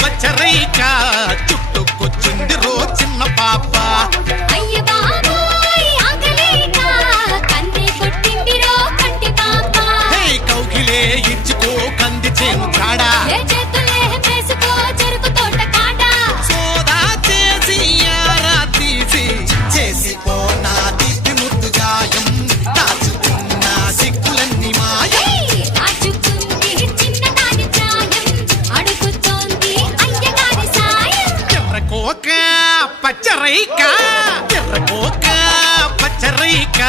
పచ్చరైక చుట్టుకొచ్చింది రో చిన్న పాప కౌకిలే ఇచ్చుకో కంది చేను చాడా సోదా చేసి యారా తీసి చేసిపో నా తీపి ముద్దు గాయం దాచుకున్న సిక్కులన్నీ మాయం ఎర్రకోక పచ్చరైక ఎర్రకోక పచ్చరైక